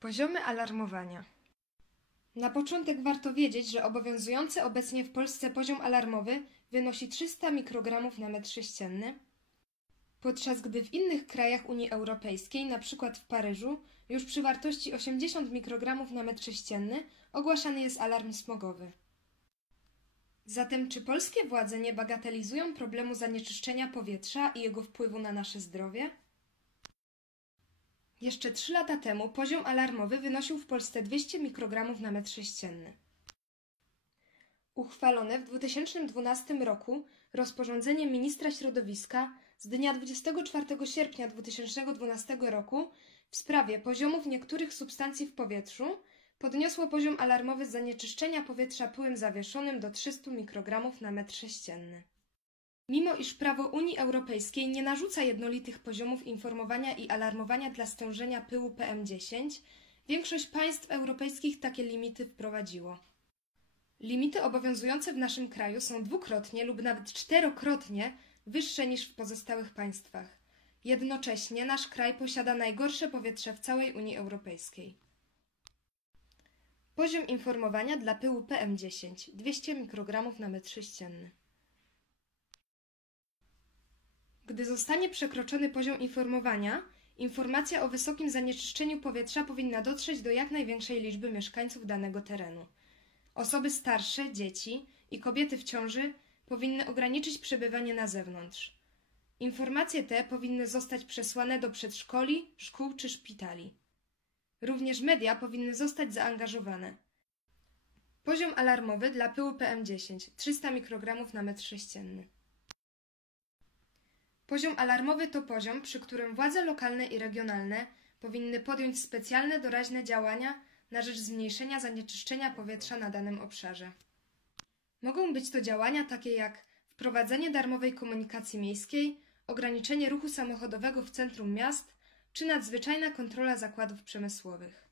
Poziomy alarmowania. Na początek warto wiedzieć, że obowiązujący obecnie w Polsce poziom alarmowy wynosi 300 mikrogramów na metr sześcienny, podczas gdy w innych krajach Unii Europejskiej, np. w Paryżu, już przy wartości 80 mikrogramów na metr sześcienny ogłaszany jest alarm smogowy. Zatem czy polskie władze nie bagatelizują problemu zanieczyszczenia powietrza i jego wpływu na nasze zdrowie? Jeszcze trzy lata temu poziom alarmowy wynosił w Polsce 200 mikrogramów na metr sześcienny. Uchwalone w 2012 roku rozporządzenie ministra środowiska z dnia 24 sierpnia 2012 roku w sprawie poziomów niektórych substancji w powietrzu podniosło poziom alarmowy zanieczyszczenia powietrza pyłem zawieszonym do 300 mikrogramów na metr sześcienny. Mimo iż prawo Unii Europejskiej nie narzuca jednolitych poziomów informowania i alarmowania dla stężenia pyłu PM10, większość państw europejskich takie limity wprowadziło. Limity obowiązujące w naszym kraju są dwukrotnie lub nawet czterokrotnie wyższe niż w pozostałych państwach. Jednocześnie nasz kraj posiada najgorsze powietrze w całej Unii Europejskiej. Poziom informowania dla pyłu PM10 200 mikrogramów na metr sześcienny. Gdy zostanie przekroczony poziom informowania, informacja o wysokim zanieczyszczeniu powietrza powinna dotrzeć do jak największej liczby mieszkańców danego terenu. Osoby starsze, dzieci i kobiety w ciąży powinny ograniczyć przebywanie na zewnątrz. Informacje te powinny zostać przesłane do przedszkoli, szkół czy szpitali. Również media powinny zostać zaangażowane. Poziom alarmowy dla pyłu PM10 300 mikrogramów na metr sześcienny. Poziom alarmowy to poziom, przy którym władze lokalne i regionalne powinny podjąć specjalne doraźne działania na rzecz zmniejszenia zanieczyszczenia powietrza na danym obszarze. Mogą być to działania takie jak wprowadzenie darmowej komunikacji miejskiej, ograniczenie ruchu samochodowego w centrum miast czy nadzwyczajna kontrola zakładów przemysłowych.